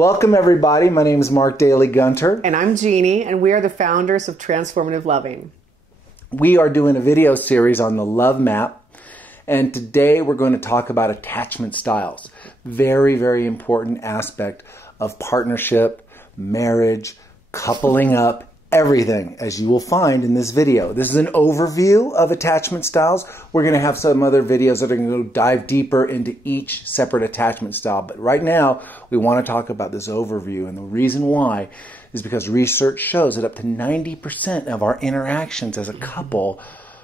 Welcome, everybody. My name is Mark Daly Gunter. And I'm Jeannie, and we are the founders of Transformative Loving. We are doing a video series on the love map, and today we're going to talk about attachment styles. Very, very important aspect of partnership, marriage, coupling up, everything, as you will find in this video. This is an overview of attachment styles. We're going to have some other videos that are going to go dive deeper into each separate attachment style. But right now, we want to talk about this overview. And the reason why is because research shows that up to 90% of our interactions as a couple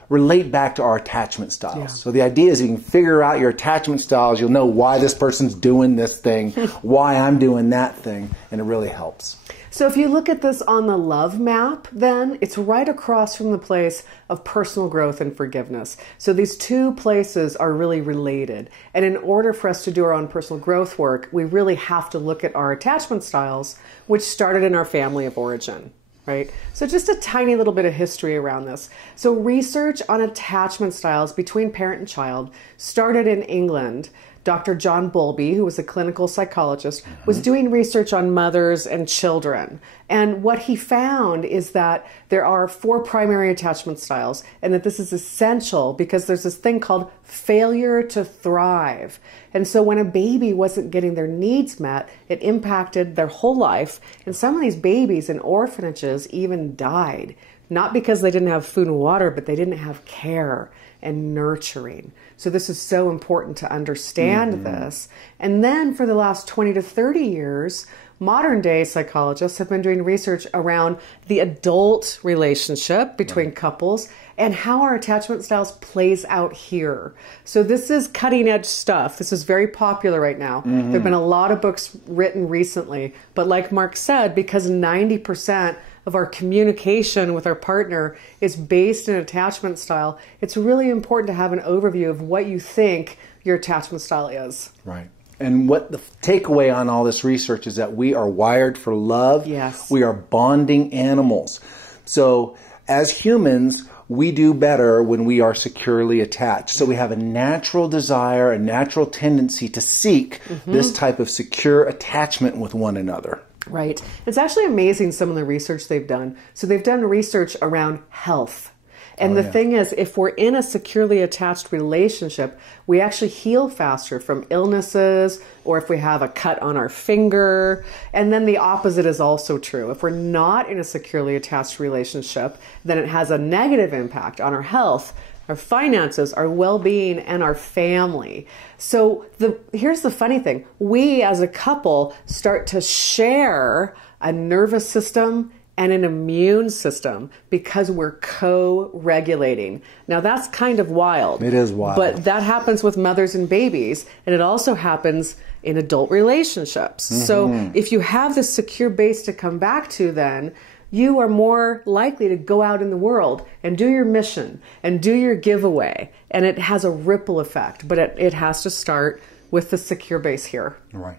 relate back to our attachment styles. Yeah. So the idea is you can figure out your attachment styles. You'll know why this person's doing this thing, why I'm doing that thing, and it really helps. So if you look at this on the love map, then it's right across from the place of personal growth and forgiveness. So these two places are really related. And in order for us to do our own personal growth work, we really have to look at our attachment styles, which started in our family of origin. Right? So just a tiny little bit of history around this. So research on attachment styles between parent and child started in England. Dr. John Bowlby, who was a clinical psychologist, was doing research on mothers and children. And what he found is that there are 4 primary attachment styles, and that this is essential because there's this thing called failure to thrive. And so when a baby wasn't getting their needs met, it impacted their whole life. And some of these babies in orphanages even died, not because they didn't have food and water, but they didn't have care and nurturing. So this is so important to understand this. And then for the last 20 to 30 years, modern day psychologists have been doing research around the adult relationship between couples and how our attachment styles plays out here. So this is cutting edge stuff. This is very popular right now. There have been a lot of books written recently, but like Mark said, because 90% of our communication with our partner is based in attachment style, it's really important to have an overview of what you think your attachment style is. Right. And what the takeaway on all this research is that we are wired for love. Yes. We are bonding animals. So as humans, we do better when we are securely attached. So we have a natural desire, a natural tendency to seek this type of secure attachment with one another. Right. It's actually amazing some of the research they've done. So they've done research around health. And the thing is, if we're in a securely attached relationship, we actually heal faster from illnesses, or if we have a cut on our finger. And then the opposite is also true. If we're not in a securely attached relationship, then it has a negative impact on our health, our finances, our well-being, and our family. So here's the funny thing. We as a couple start to share a nervous system and an immune system because we're co-regulating. Now that's kind of wild. It is wild. But that happens with mothers and babies, and it also happens in adult relationships. So if you have this secure base to come back to, then you are more likely to go out in the world and do your mission and do your giveaway. And it has a ripple effect, but it has to start with the secure base here. Right.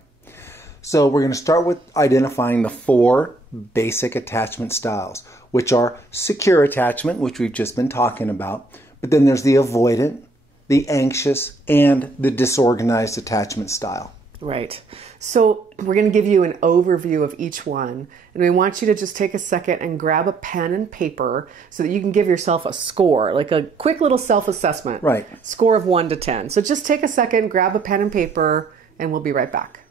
So we're going to start with identifying the 4 basic attachment styles, which are secure attachment, which we've just been talking about. But then there's the avoidant, the anxious, and the disorganized attachment style. Right. So we're going to give you an overview of each one. And we want you to just take a second and grab a pen and paper so that you can give yourself a score, like a quick little self-assessment. Right. Score of 1 to 10. So just take a second, grab a pen and paper, and we'll be right back.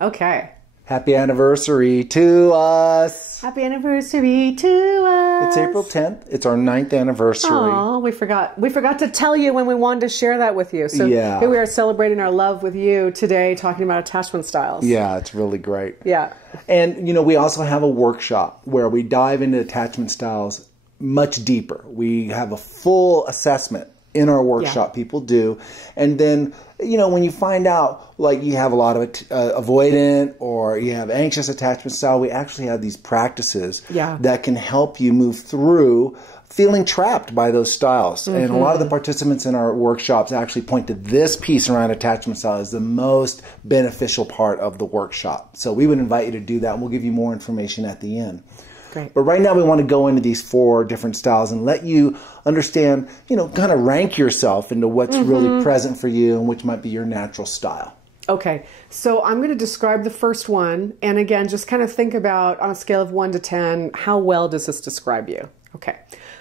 Okay. Happy anniversary to us. Happy anniversary to us. It's April 10th. It's our 9th anniversary. Oh, we forgot to tell you when we wanted to share that with you. So here we are celebrating our love with you today, talking about attachment styles. Yeah, it's really great. Yeah. And, we also have a workshop where we dive into attachment styles much deeper. We have a full assessment in our workshop. People do. And then, when you find out, like, you have a lot of avoidant or you have anxious attachment style, we actually have these practices that can help you move through feeling trapped by those styles. And a lot of the participants in our workshops actually point to this piece around attachment style as the most beneficial part of the workshop. So we would invite you to do that, and we'll give you more information at the end. Great. But right now we want to go into these 4 different styles and let you understand, kind of rank yourself into what's really present for you and which might be your natural style. Okay, so I'm going to describe the first one. And again, just kind of think about on a scale of 1 to 10, how well does this describe you? Okay,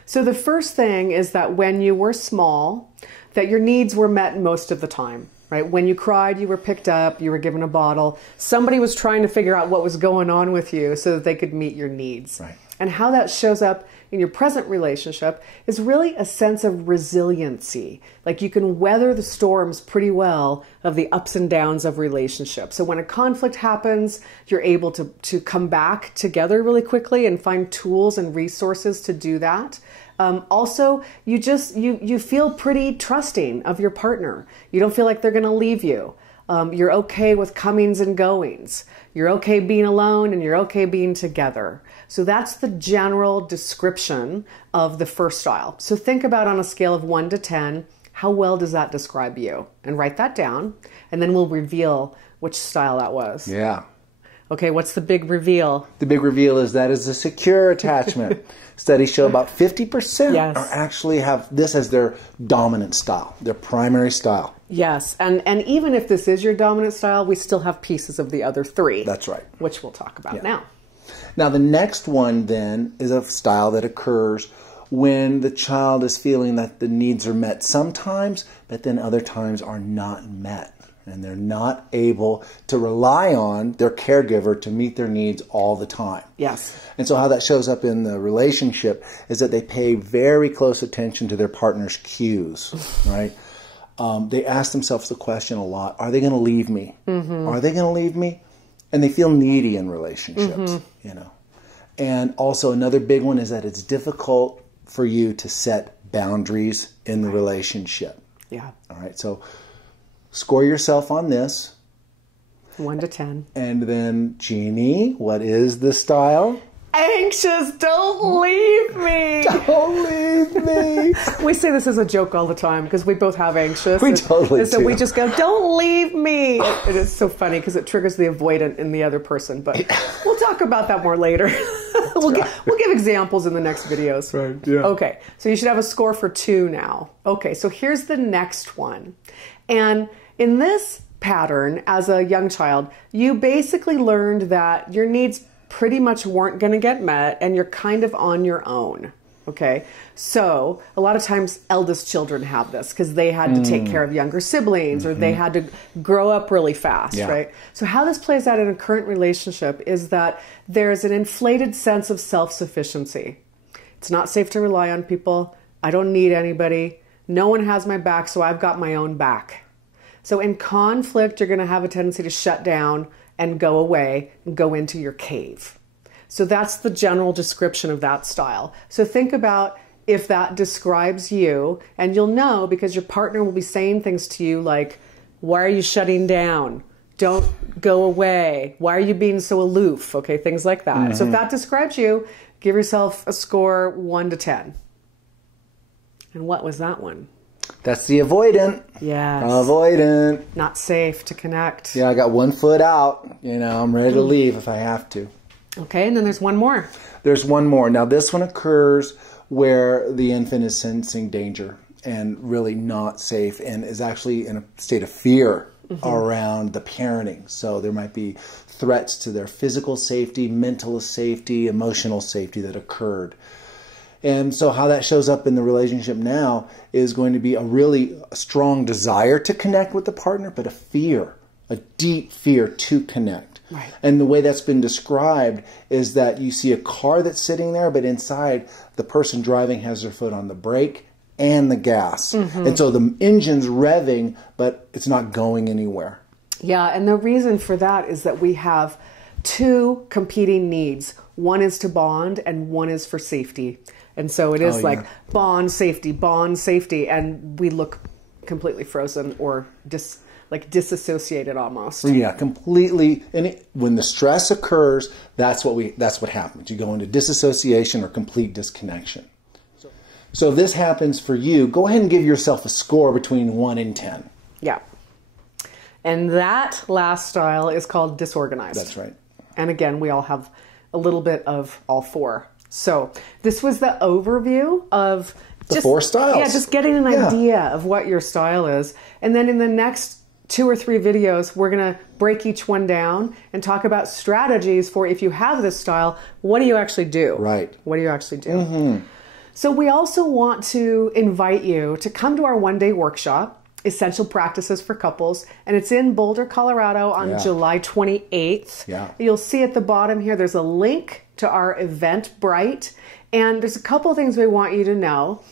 so the first thing is that when you were small, that your needs were met most of the time, right? When you cried, you were picked up, you were given a bottle. Somebody was trying to figure out what was going on with you so that they could meet your needs. Right. And how that shows up in your present relationship is really a sense of resiliency. Like you can weather the storms pretty well of the ups and downs of relationships. So when a conflict happens, you're able to come back together really quickly and find tools and resources to do that. Also, you feel pretty trusting of your partner. You don't feel like they're going to leave you. You're okay with comings and goings. You're okay being alone and you're okay being together. So that's the general description of the first style. So think about on a scale of 1 to 10, how well does that describe you? And write that down, and then we'll reveal which style that was. Yeah. Okay, what's the big reveal? The big reveal is that is a secure attachment. Studies show about 50% Yes. are actually have this as their dominant style, their primary style. Yes, and even if this is your dominant style, we still have pieces of the other 3. That's right. Which we'll talk about now. Now, the next one then is a style that occurs when the child is feeling that the needs are met sometimes, but then other times are not met. And they're not able to rely on their caregiver to meet their needs all the time. Yes. And so how that shows up in the relationship is that they pay very close attention to their partner's cues, right? They ask themselves the question a lot, are they going to leave me? Mm-hmm. Are they going to leave me? And they feel needy in relationships, you know. And also another big one is that it's difficult for you to set boundaries in the relationship. Yeah. All right. So score yourself on this. 1 to 10. And then, Jeannie, what is the style? Anxious, don't leave me. Don't leave me. We say this as a joke all the time because we both have anxious. We totally and so do. we just go, don't leave me. And it's so funny because it triggers the avoidant in the other person. But we'll talk about that more later. We'll give examples in the next videos. Right, yeah. Okay, so you should have a score for 2 now. Okay, so here's the next one. And in this pattern, as a young child, you basically learned that your needs pretty much weren't going to get met and you're kind of on your own. Okay, so a lot of times eldest children have this because they had to take care of younger siblings or they had to grow up really fast, right? So how this plays out in a current relationship is that there's an inflated sense of self-sufficiency. It's not safe to rely on people. I don't need anybody. No one has my back, so I've got my own back. So in conflict, you're going to have a tendency to shut down and go away and go into your cave. So that's the general description of that style. So think about if that describes you, and you'll know because your partner will be saying things to you like, why are you shutting down? Don't go away. Why are you being so aloof? Okay, things like that. So if that describes you, give yourself a score 1 to 10. And what was that one? That's the avoidant. Yes. Avoidant. Not safe to connect. Yeah, I got 1 foot out. You know, I'm ready to leave if I have to. Okay, and then there's one more. There's one more. Now, this one occurs where the infant is sensing danger and really not safe and is actually in a state of fear around the parenting. So there might be threats to their physical safety, mental safety, emotional safety that occurred. And so how that shows up in the relationship now is going to be a really strong desire to connect with the partner, but a fear, a deep fear to connect. Right. And the way that's been described is that you see a car that's sitting there, but inside the person driving has their foot on the brake and the gas. And so the engine's revving, but it's not going anywhere. Yeah, and the reason for that is that we have 2 competing needs. One is to bond and one is for safety. And so it is bond, safety, and we look completely frozen or disassociated almost. Yeah, completely. And when the stress occurs, that's what happens. You go into disassociation or complete disconnection. So if this happens for you, go ahead and give yourself a score between 1 and 10. Yeah. And that last style is called disorganized. That's right. And again, we all have a little bit of all 4. So this was the overview of the 4 styles. Yeah, just getting an idea of what your style is. And then in the next 2 or 3 videos, we're going to break each one down and talk about strategies for if you have this style, what do you actually do? Right. What do you actually do? So we also want to invite you to come to our one-day workshop, Essential Practices for Couples, and it's in Boulder, Colorado on July 28th. Yeah. You'll see at the bottom here, there's a link to our Eventbrite, and there's a couple of things we want you to know.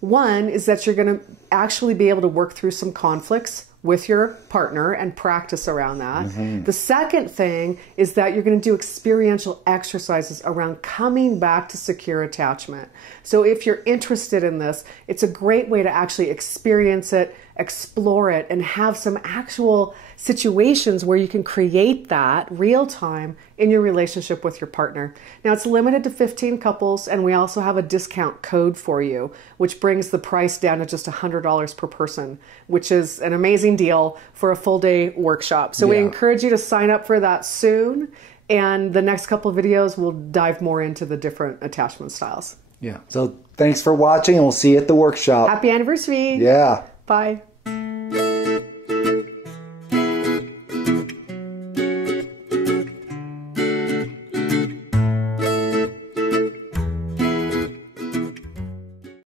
One is that you're going to actually be able to work through some conflicts with your partner and practice around that. The second thing is that you're going to do experiential exercises around coming back to secure attachment. So if you're interested in this, it's a great way to actually experience it, explore it, and have some actual situations where you can create that real time in your relationship with your partner. Now, it's limited to 15 couples, and we also have a discount code for you, which brings the price down to just $100 per person, which is an amazing deal for a full day workshop. So we encourage you to sign up for that soon, and the next couple of videos will dive more into the different attachment styles. Yeah. So thanks for watching, and we'll see you at the workshop. Happy anniversary. Yeah. Bye.